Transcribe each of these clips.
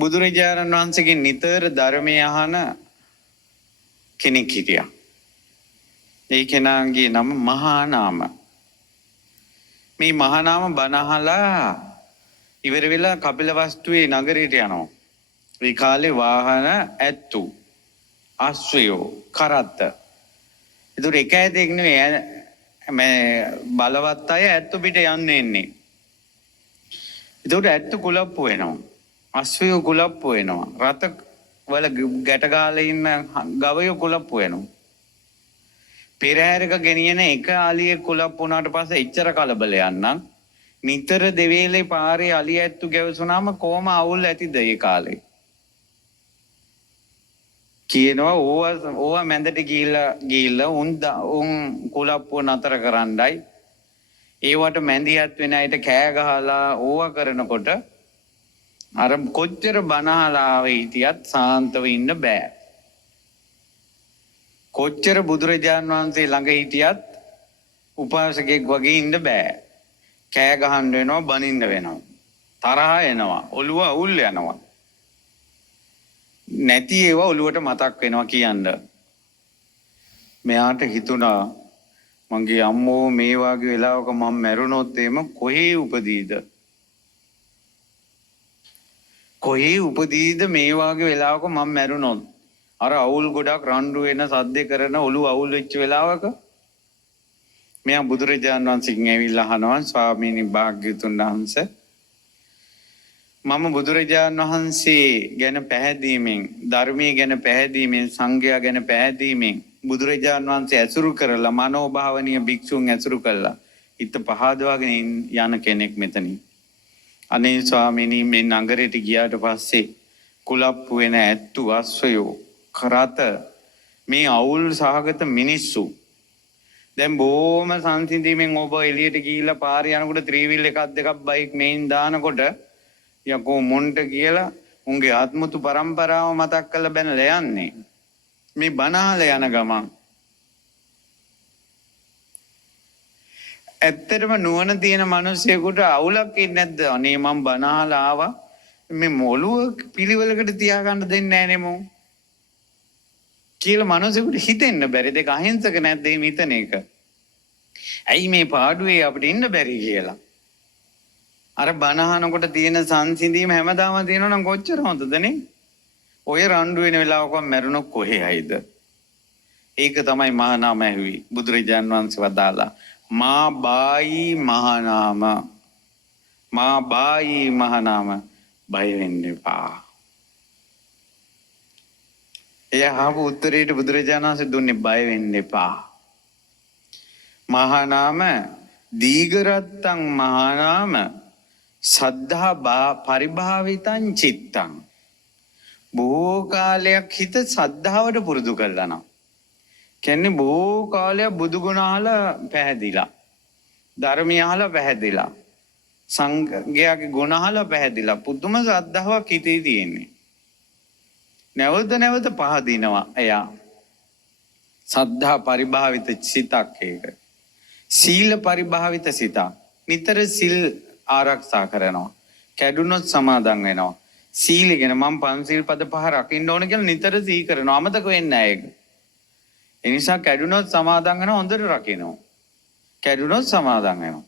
බුදුරජාණන් වහන්සේගෙන් නිතර ධර්මය අහන කෙනෙක් හිටියා. ඒ කෙනාගේ නම මහානාම. මේ මහානාම බණ අහලා ඉවර වෙලා කපිලවස්තුවේ නගරයට යනවා. ඒ කාලේ වාහන ඇත්තු අශ්වයෝ කරත්ත. ඒතර එක ඇතෙක් නෙවෙයි මේ බලවත් අය ඇත්තු පිට යන්නේ ඉන්නේ. ඒතර ඇත්තු කුලප්පු වෙනවා. අශ්වයෝ කුලප්පු වෙනවා. රත වල ගැට ගාලා ඉන්න ගවයෝ කුලප්පු වෙනවා. පෙරහැරක ගෙනියන එක අලියේ කුලප්පු වුණාට පස්සේ එච්චර කලබලයක් නම් නිතර දෙවේලේ පාරේ අලිය ඇත්තු ගැවසුනාම කොහම අවුල් ඇතිද ඒ කාලේ? කියනවා ඕවා මැදට ගිහිල්ලා උන් කුලප්පුව නතර කරන්නයි ඒවට මැදිහත් වෙන අයට කෑ ගහලා ඕවා කරනකොට අර කොච්චර බනහලා හිටියත් සාන්තව ඉන්න බෑ. කොච්චර බුදුරජාන් වහන්සේ ළඟ හිටියත් උපාසකෙක් වගේ ඉන්න බෑ. කෑ ගහන්න වෙනවා, බනින්න වෙනවා, තරහ එනවා, ඔළුව අවුල් යනවා. නැති ඒවා ඔළුවට මතක් වෙනවා කියන්න. මෙයාට හිතුණා මගේ අම්මෝ මේ වගේ වෙලාවක මම මැරුණොත් එහෙම කොහේ උපදීද? කොහේ උපදීද මේ වගේ වෙලාවක මම මැරුණොත්? අර අවුල් ගොඩක් රණ්ඩු වෙන සද්දේ කරන ඔළුව අවුල් වෙච්ච වෙලාවක මෙයා බුදුරජාණන් වහන්සේගෙන් ඇවිල්ලා අහනවා ස්වාමීනි භාග්‍යතුන් වහන්සේ මම බුදුරජාණන් වහන්සේ ගැන පැහැදීමෙන් ධර්මයේ ගැන පැහැදීමෙන් සංඝයා ගැන පැහැදීමෙන් බුදුරජාණන් වහන්සේ ඇසුරු කරලා මනෝභාවනීය භික්ෂුන් ඇසුරු කළා හිත පහදවාගෙන යන කෙනෙක් මෙතනින්. අනේ ස්වාමීනි මේ නගරයට ගියාට පස්සේ කුලප්පු වෙන ඇත්තු අශ්වයෝ කරත මේ අවුල් සහගත මිනිස්සු දැන් බොහොම සංසිඳීමෙන් ඔබ එළියට ගිහිල්ලා පාරේ යනකොට ත්‍රිවිල් එකක් දෙකක් බයික් මෙයින් දානකොට යකෝ මොන්ට කියලා උන්ගේ ආත්මතු පරම්පරාව මතක් කරලා බැනලා යන්නේ. මේ බනහල යන ගමන් ඇත්තටම නුවණ තියෙන මිනිස්සෙකුට අවුලක් ඉන්නේ නැද්ද? අනේ මම බනහලා ආවා මේ මොළුව පිළිවෙලකට තියාගන්න දෙන්නේ නැහැ නේ මො කියලා මිනිස්සුන්ට හිතෙන්න බැරි. දෙක අහිංසක නැද්ද මේ හිතන එක? ඇයි මේ පාඩුවේ අපිට ඉන්න බැරි කියලා? අර බනහනකොට තියෙන සංසිඳීම හැමදාම තියෙනවා නම් කොච්චර හොඳද නේ? ඔය රණ්ඩු වෙන වෙලාවක මැරුණොත් කොහේ හයිද? ඒක තමයි මහානාම ඇහුවේ. බුදුරජාන් වහන්සේ වදාලා මා බායි මහානාම මා බායි මහානාම බය වෙන්න එපා. එයා ආපු උත්තරේට බුදුරජාණන් වහන්සේ දුන්නේ බය වෙන්න එපා. මහානාම දීඝරත්තං මහානාම සද්ධා පරිභාවිතං චිත්තං. බොහෝ කාලයක් හිත සද්ධාවට පුරුදු කළා නම් කියන්නේ බොහෝ කාලයක් බුදු ගුණ අහලා පැහැදිලා, ධර්මය අහලා පැහැදිලා, සංඝයාගේ ගුණ අහලා පැහැදිලා පුදුම ශ්‍රද්ධාවක් හිතේ තියෙන්නේ. නැවත නැවත පහදිනවා එයා. සද්ධා පරිභාවිත සිතක් ඒක. සීල පරිභාවිත සිතක්. නිතර සිල් ආරක්ෂා කරනවා. කැඩුනොත් සමාදන් වෙනවා. සීල ගැන මම පන්සිල් පද 5 රකින්න ඕන කියලා නිතර සිහි කරනවා. අමතක වෙන්නේ නැහැ ඒක. ඒ නිසා කැඩුනොත් සමාදන් වෙනවා, හොඳට රකින්නවා. කැඩුනොත් සමාදන් වෙනවා.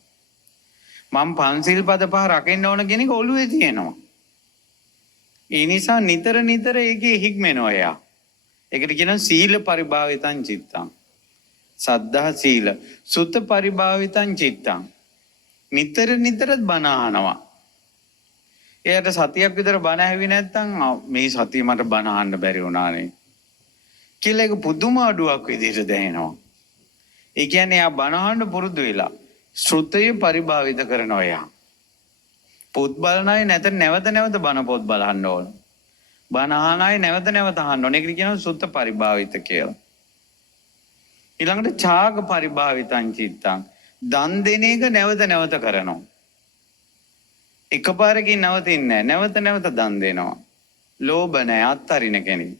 මම පන්සිල් පද 5 රකින්න ඕන කියන එක ඔළුවේ තියෙනවා. ඒ නිසා නිතර නිතර ඒකේ හික්මෙනවා එයා. ඒකට කියනවා සීල පරිභාවිතං චිත්තං. සද්ධා සීල. සුත පරිභාවිතං චිත්තං. නිතර නිතර බණ අහනවා. එයාට සතියක් විතර බණ ඇහුවේ නැත්නම් මේ සතිය මට බණ අහන්න බැරි වුණානේ කියලා ඒක පුදුම අඩුවක් විදිහට දැනෙනවා. ඒ කියන්නේ එයා බණ අහන්න පුරුදු වෙලා ශ්‍රුතය පරිභාවිත කරනවා එයා. පොත් බලන අය නැවත නැවත බණ පොත් බලන්න ඕන. බණ අහන අය නැවත නැවත අහන්න ඕන. ඒකට කියනවා සුත්ත පරිභාවිත කියලා. ඊළඟට ඡාග පරිභාවිතං චිත්තං. දන් දෙන එක නැවත නැවත කරනවා. එකපාරකින් නවතින්නේ නැහැ. නැවත නැවත දන් දෙනවා. ලෝභ නැහැ, අත්තරින කෙනෙක්.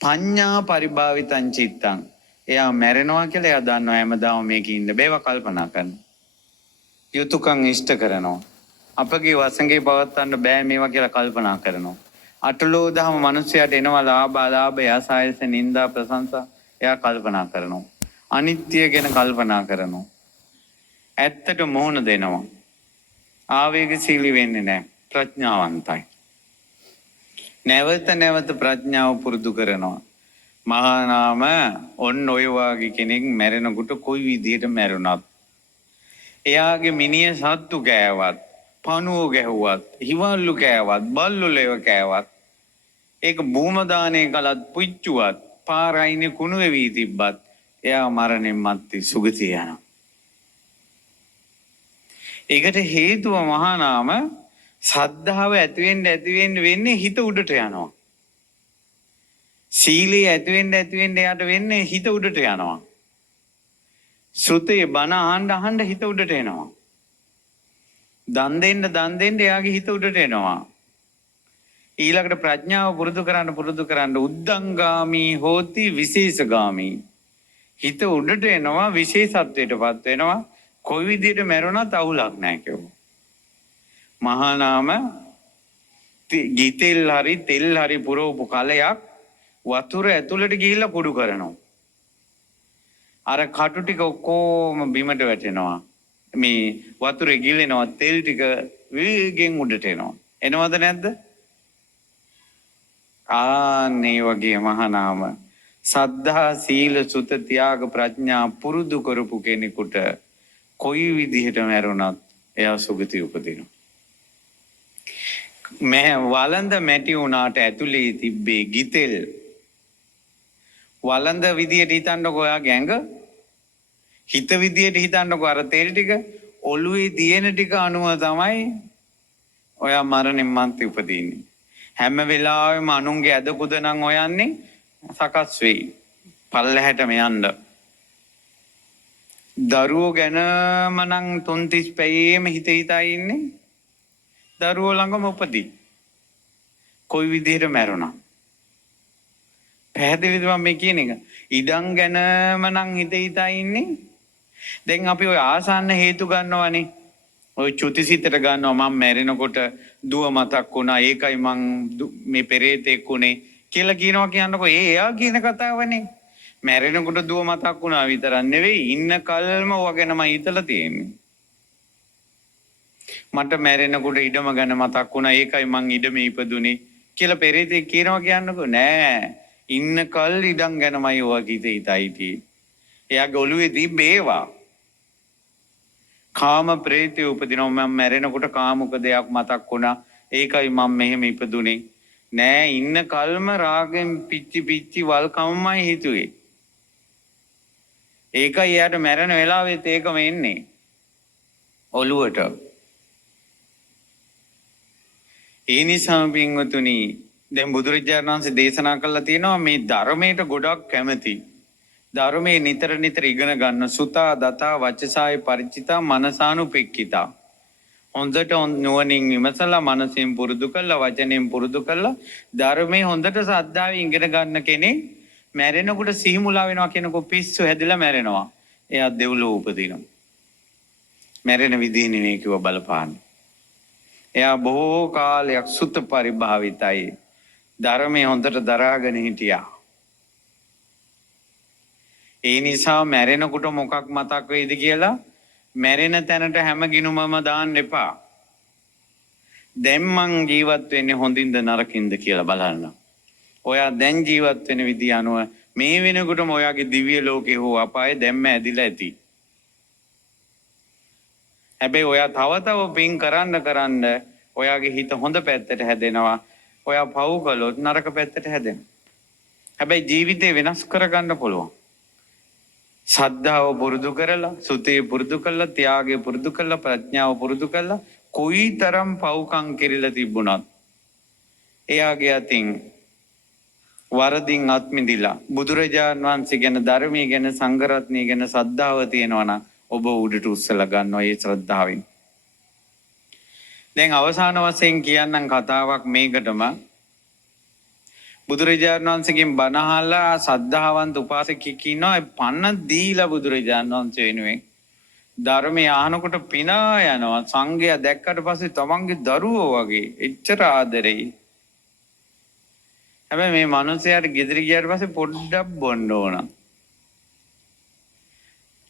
පඤ්ඤා පරිභාවිතං චිත්තං. එයා මැරෙනවා කියලා එයා දන්නවා හැමදාම මේකේ ඉන්න බෑව කල්පනා කරනවා. යුතුයකම් ඉෂ්ට කරනවා. අපගේ වසඟේ පවත්වන්න බෑ මේවා කියලා කල්පනා කරනවා. අටලෝ දහම මිනිසයාට එනවා ලාභ යසායස නිന്ദා ප්‍රශංසා එයා කල්පනා කරනවා. අනිත්‍ය ගැන කල්පනා කරනවා. ඇත්තට මොහොන දෙනවා. ආවේගශීලී වෙන්නේ නැහැ. ප්‍රඥාවන්තයි. නැවත නැවත ප්‍රඥාව පුරුදු කරනවා. මහා නාම ඔන්න ඔය වාගේ කෙනෙක් මැරෙනකොට කොයි විදිහට මැරුණත් එයාගේ මිනිය සත්තු කෑවත් පණුව ගැහුවත් හිවල්ලු කෑවත් බල්ලු ලෙව කෑවත් ඒක භූම දානය කළත් පුච්චුවත් පාරයිනේ කුණු වෙවි තිබ්බත් එයා මරණයන් මත්තේ සුගතිය යනවා. ඒකට හේතුව මහා නාම සද්ධාව ඇති වෙන්න වෙන්නේ හිත උඩට යනවා. සීලය ඇති වෙන්න යට වෙන්නේ හිත උඩට යනවා. ශ්‍රුතේ බණ අහන්න හිත උඩට එනවා. දන් දෙන්න එයාගේ හිත උඩට එනවා. ඊළඟට ප්‍රඥාව පුරුදු කරන්න උද්දංගාමී හෝති විශේෂගාමී. හිත උඩට එනවා විශේෂත්වයටපත් වෙනවා. කොයි විදිහට මැරුණත් අවුලක් නැහැ කියෝ. මහා නාම ගිතෙල් හරි තෙල් හරි පුරවපු කලයක් වතුර ඇතුළට ගිහිල්ලා කුඩු කරනවා. අර කටු ටික ඔක්කොම බිමට වැටෙනවා. මේ වතුරේ ගිලෙනවා තෙල් ටික වේගෙන් උඩට එනවා. එනවද නැද්ද? ආන්නේ වගේ මහා නාම සද්ධා සීල සුත ත්‍යාග ප්‍රඥා පුරුදු කරපු කෙනෙකුට කොයි විදිහට මැරුණත් එයා සුගති උපදිනවා. මේ වළඳ මැටි උනාට ඇතුලේ තිබ්බේ ගිතෙල්. වළඳ විදියට හිතන්නකෝ ඔයාගේ ඇඟ. හිත විදියට හිතන්නකෝ අර තෙල් ටික ඔළුවේ තියෙන ටික අනුව තමයි ඔයා මරණින් මන්ති උපදින්නේ. හැම වෙලාවෙම අනුන්ගේ ඇද කුද නම් හොයන්නේ සකස් වෙයි. පල්ලහැටම යන්න. දරුවෝ ගැනම නම් 3 පැයේම හිතා ඉන්නේ. දරුවෝ ළඟම උපදී. කොයි විදිහට මැරුණා. පැහැදිලිද මම මේ කියන එක? ඉඩම් ගැනම නම් හිතා ඉන්නේ. දැන් අපි ඔය ආසන්න හේතු ගන්නවනේ. ඔය චුතිසිතට ගන්නවා මම මැරෙනකොට දුව මතක් වුණා ඒකයි මං මේ පෙරේතෙක් උනේ කියලා කියනවා කියන්නකො එයා කියන කතාවනේ. මැරෙනකොට දුව මතක් වුණා විතරක් නෙවෙයි ඉන්න කල්ම ඔය ගැනම හිතලා තියෙන්නේ. මට මැරෙනකොට ඉඩම ගැන මතක් වුණා ඒකයි මං ඉඩමේ ඉපදුනේ කියලා පෙරේතෙක් කියනවා කියන්නකො නෑ. ඉන්න කල් ඉඩම් ගැනමයි ඔය හිතා හිටියේ. එයාගේ ඔළුවේ තිබ්බේ ඒවා. කාම ප්‍රේතය උපදිනවා මම මැරෙනකොට කාමුක දෙයක් මතක් වුණා ඒකයි මම මෙහෙම ඉපදුනේ නෑ ඉන්න කල්ම රාගෙන් පිච්චි වල්කමමයි හිතුවේ ඒකයි යාට මැරෙන වෙලාවෙත් ඒකම එන්නේ ඔළුවට. ඒ නිසා පින්වතුනි දැන් බුදුරජාණන් වහන්සේ දේශනා කළා තියෙනවා මේ ධර්මයට ගොඩක් කැමති. ධර්මයේ නිතර ඉගෙන ගන්න සුතා දතා වචසාය පරිචිතා මනසානුපෙක්කිතා. හොඳට නුවණින් විමසලා මනසෙන් පුරුදු කළා වචනෙන් පුරුදු කළා ධර්මයේ හොඳට ශ්‍රද්ධාවෙන් ඉගෙන ගන්න කෙනෙක් මැරෙනකොට සිහිමුලා වෙනවා කියනකො පිස්සු හැදිලා මැරෙනවා. එයා දෙව්ලොව උපදිනවා. මැරෙන විදිහ නෙවෙයි කිව්ව බලපාන්න. එයා බොහෝ කාලයක් සුත පරිභාවිතයි. ධර්මයේ හොඳට දරාගෙන හිටියා. ඒ නිසා මැරෙනකොට මොකක් මතක් වෙයිද කියලා මැරෙන තැනට හැම ගිනුමම දාන්න එපා. දැන් මං ජීවත් වෙන්නේ හොඳින්ද නරකින්ද කියලා බලන්න. ඔයා දැන් ජීවත් වෙන විදිය අනුව මේ වෙනකොටම ඔයාගේ දිව්‍ය ලෝකේ හෝ අපායේ දැම්ම ඇදිලා ඇති. හැබැයි ඔයා තව පින් කරන්න ඔයාගේ හිත හොඳ පැත්තට හැදෙනවා. ඔයා පව් කළොත් නරක පැත්තට හැදෙනවා. හැබැයි ජීවිතේ වෙනස් කරගන්න පුළුවන්. සද්ධාව පුරුදු කරලා සුතේ පුරුදු කරලා ත්‍යාගය පුරුදු කරලා ප්‍රඥාව පුරුදු කරලා කොයිතරම් පව්කම් කෙරෙලා තිබුණත් එයාගේ අතින් වරදින් අත්මිදිලා බුදුරජාණන් වහන්සේ ගැන ධර්මයේ ගැන සංඝ රත්නය ගැන සද්ධාව තියෙනවා නම් ඔබ උඩට උස්සලා ගන්නවා ඒ ශ්‍රද්ධාවෙන්. දැන් අවසාන වශයෙන් කියන්නම් කතාවක් මේකටම බුදුරජාණන් වහන්සේගෙන් බණ අහලා සද්ධාවන්ත උපාසකෙක් ඉන්නවා පන්න දීලා බුදුරජාණන් වහන්සේ වෙනුවෙන් ධර්මය අහනකොට පිනා යනවා. සංඝයා දැක්කට පස්සේ තමන්ගේ දරුවෝ වගේ එච්චර ආදරෙයි. හැබැයි මේ මිනිස්යාට ගෙදර ගියාට පස්සේ පොඩ්ඩක් බොන්න ඕන.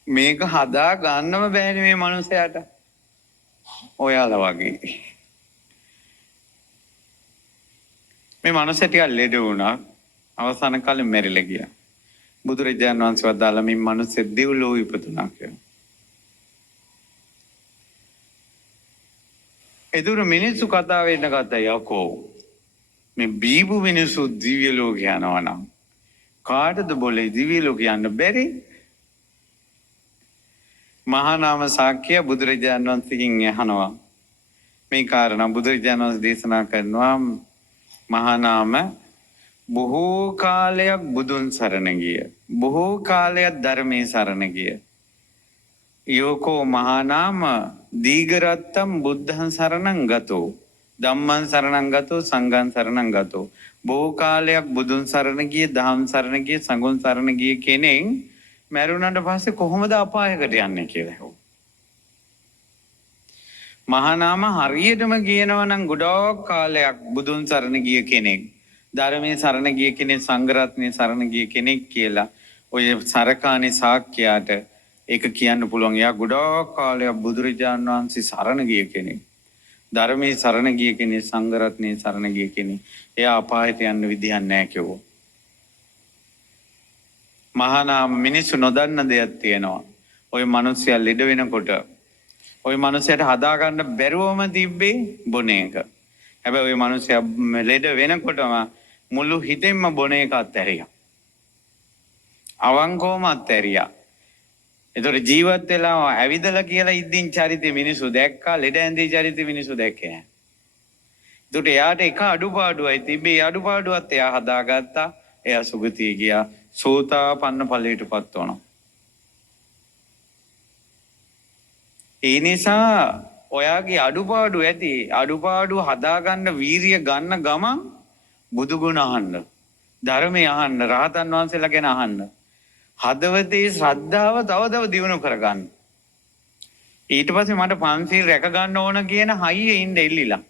මේක හදා ගන්නම බෑනේ මේ මිනිස්යාට. ඔයාලා වගේ. මේ මිනිස්යා ටිකක් ලෙඩ වුණා. අවසාන කාලේ මැරිලා ගියා. බුදුරජාණන් වහන්සේ වදාළ මේ මිනිස්සේ දෙව්ලොව ඉපදුණා කියලා. එදුර මිනිස්සු කතා වෙන්න ගත්තා යකෝ. මේ බීබු මිනිස්සු දිව්‍ය ලෝක යනවා නම් කාටද બોලේ දිව්‍ය ලෝක යන්න බැරි? මහා නාම සාක්‍ය බුදුරජාණන් වහන්සේගෙන් අහනවා. මේ කාරණා බුදුරජාණන් වහන්සේ දේශනා කරනවා. මහා නාම බොහෝ කාලයක් බුදුන් සරණ ගිය. බොහෝ කාලයක් ධර්මයේ සරණ ගිය. යෝකෝ මහා නාම දීඝරත්තම් බුද්ධං සරණං ගතෝ ධම්මං සරණං ගතෝ සංඝං සරණං ගතෝ. බොහෝ කාලයක් බුදුන් සරණ ගිය, දහම් සරණ ගිය, සංඝුන් සරණ ගිය කෙනෙක් මැරුණාට පස්සේ කොහොමද අපායකට යන්නේ කියලා හෙව්වා. මහා නාම හරියටම කියනවා නම් ගොඩාක් කාලයක් බුදුන් සරණ ගිය කෙනෙක්, ධර්මයේ සරණ ගිය කෙනෙක්, සංඝ රත්නයේ සරණ ගිය කෙනෙක් කියලා ඔය සරකාණේ සාක්‍යයට ඒක කියන්න පුළුවන්. එයා ගොඩාක් කාලයක් බුදුරජාණන් වහන්සේ සරණ ගිය කෙනෙක්, ධර්මයේ සරණ ගිය කෙනෙක්, සංඝ රත්නයේ සරණ ගිය කෙනෙක්. එයා අපායට යන්න විදියක් නැහැ කිව්වා. මහා නාම මිනිස්සු නොදන්න දෙයක් තියෙනවා. ওই මිනිස්සයා ලෙඩ වෙනකොට ওই මිනිස්සයාට හදාගන්න බැරුවම තිබ්බේ බොන එක. හැබැයි ওই මිනිස්සයා ලෙඩ වෙනකොටම මුළු හිතෙන්ම බොන එක අත්හැරියා. අවංකවම අත්හැරියා. ඒතකොට ජීවත් වෙලා ඇවිදලා කියලා ඉද්දින් චරිතේ මිනිස්සු දැක්කා, ලෙඩ ඇඳේ චරිතේ මිනිස්සු දැක්කේ නැහැ. ඒතකොට එයාට එක අඩුපාඩුවයි තිබ්බේ. ඒ අඩුපාඩුවත් එයා හදාගත්තා. එයා සුගතිය ගියා. සෝතාපන්න ඵලයටපත් වුණා. ඒ නිසා ඔයාගේ අඩුපාඩු ඇති. අඩුපාඩු හදාගන්න වීරිය ගන්න ගමන් බුදු ගුණ අහන්න, ධර්මය අහන්න, රහතන් වහන්සේලා ගැන අහන්න. හදවතේ ශ්‍රද්ධාව තව දියුණු කරගන්න. ඊට පස්සේ මට පන්සිල් රැක ගන්න ඕන කියන හයියේ ඉන්න එල්ලිලා.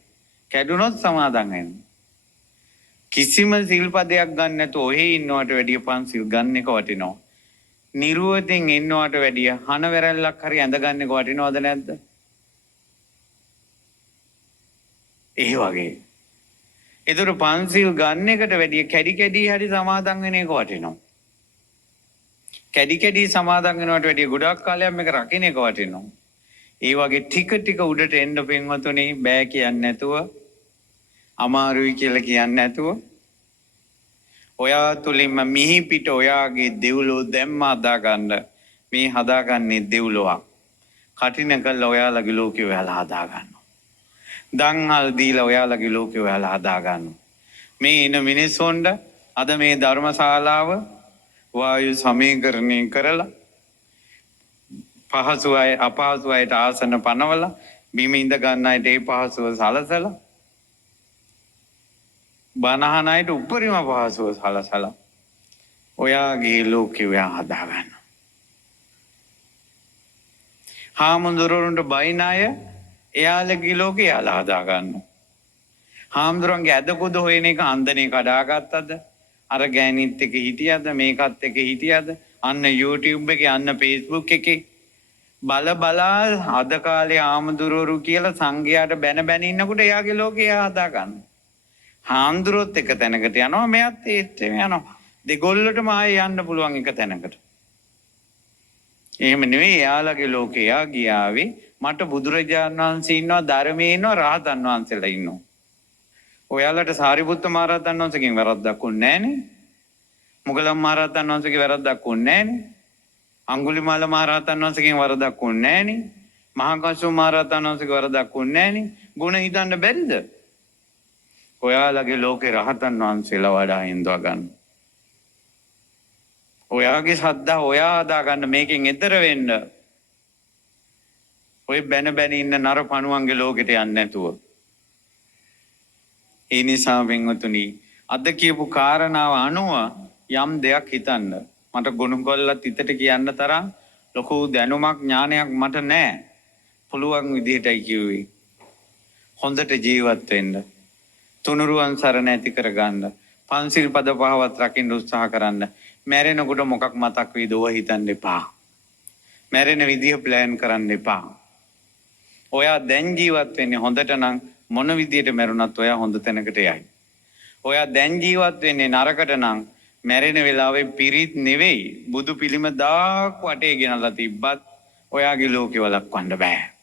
කැඩුනොත් සමාදන් වෙන්න. කිසිම සිල්පදයක් ගන්න නැතුව ඔහේ ඉන්නවට වැඩිය පන්සිල් ගන්න එක වටිනවා. නිරුවතින් ඉන්නවට වැඩිය හන වැරැල්ලක් හරි ඇඳගන්න එක වටිනවද නැද්ද? ඒ වගේ. ඒතර පන්සිල් ගන්න එකට වැඩිය කැඩි කැඩි හරි සමාදන් වෙන එක වටිනවා. කැඩි කැඩි සමාදන් වෙනවට වැඩිය ගොඩක් කාලයක් මේක රකින්න එක වටිනවා. ඒ වගේ ටික ටික උඩට එන්න පින්වතුනි, බෑ කියන්නේ නැතුව, අමාරුයි කියලා කියන්නේ නැතුව, ඔයා තුලින්ම මිහි පිට ඔයාගේ දෙව්ලොව දැම්ම හදාගන්න. මේ හදාගන්නේ දෙව්ලොවක්. කටින කළා ඔයාලගේ ලෝකෙ ඔයාලා හදාගන්නවා. දන්හල් දීලා ඔයාලගේ ලෝකෙ ඔයාලා හදාගන්නවා. මේ ඉන මිනිස්සුන්ට අද මේ ධර්මශාලාව වායු සමීකරණය කරලා පහසු අය අපහසු අයට ආසන පනවලා බිම ඉඳ ගන්න අයට ඒ පහසුව සලසලා බණහන අයට උපරිම පහසුව සලසලා ඔයාගේ ලෝකෙ ඔයා හදාගන්න. හාමුදුරුවන්ට බයින අය එයාලගේ ලෝකෙ එයාලා හදාගන්න. හාමුදුරුවන්ගේ ඇදකුද හොයන එක අන්දනේ කඩාගත්තද? අර ගෑනිත් එක හිටියද? මේකත් එක හිටියද? අන්න YouTube එකේ, අන්න Facebook එකේ බලා අද කාලේ ආමුදුරෝරු කියලා සංඝයාට බැන බැන ඉන්නකොට එයාගේ ලෝකේ එයා හදා ගන්න. හාමුදුරුවොත් එක තැනකට යනවා, මෙයත් ඒත් යනවා. දෙගොල්ලටම ආයේ යන්න පුළුවන් එක තැනකට. එහෙම නෙවෙයි, එයාලගේ ලෝකේ එයා ගියාවේ. මට බුදුරජාණන් වහන්සේ ඉන්නවා, ධර්මයේ ඉන්නවා, රහතන් වහන්සේලා ඉන්නවා. ඔයාලට සාරිපුත්ත මහරහතන් වහන්සේගෙන් වැරද්දක් උන්නේ නැහනේ. මොගලම් මහරහතන් වහන්සේගේ වැරද්දක් උන්නේ නැහනේ. අඟුලිමාල මහරහතන් වහන්සේගෙන් වරදක් උන්නේ නැහනේ. මහා කස්සප මහරහතන් වහන්සේගේ වරදක් උන්නේ නැහනේ. ගුණ හිතන්න බැරිද? ඔයාලගේ ලෝකේ රහතන් වහන්සේලා වඩා හින්දා ගන්න. ඔයාගේ ශ්‍රද්ධාව ඔයා හදා ගන්න. මේකෙන් එතර වෙන්න. ඔය බැන බැන ඉන්න නර පණුවන්ගේ ලෝකෙට යන්නේ නැතුව. ඒ නිසා වෙන්වතුනි, අද කියපු කාරණාව අනුව යම් දෙයක් හිතන්න. මට ගුණ කොල්ලත් හිතට කියන්න තරම් ලොකු දැනුමක් ඥානයක් මට නැහැ. පුළුවන් විදිහටයි කිව්වේ. හොඳට ජීවත් වෙන්න. තුනුරුවන් සරණ ඇති කරගන්න. පන්සිල් පද පහවත් රකින්න උත්සාහ කරන්න. මැරෙනකොට මොකක් මතක් වේද ඔය හිතන්න එපා. මැරෙන විදිහ ප්ලෑන් කරන්න එපා. ඔයා දැන් ජීවත් වෙන්නේ හොඳට නම් මොන විදියට මැරුණත් ඔයා හොඳ තැනකට යයි. ඔයා දැන් ජීවත් වෙන්නේ නරකට නම් මැරෙන වෙලාවේ පිරිත් නෙවෙයි බුදු පිළිම දාක් වටේ ගෙනල්ලා තිබ්බත් ඔයාගේ ලෝකේ වළක්වන්න බෑ.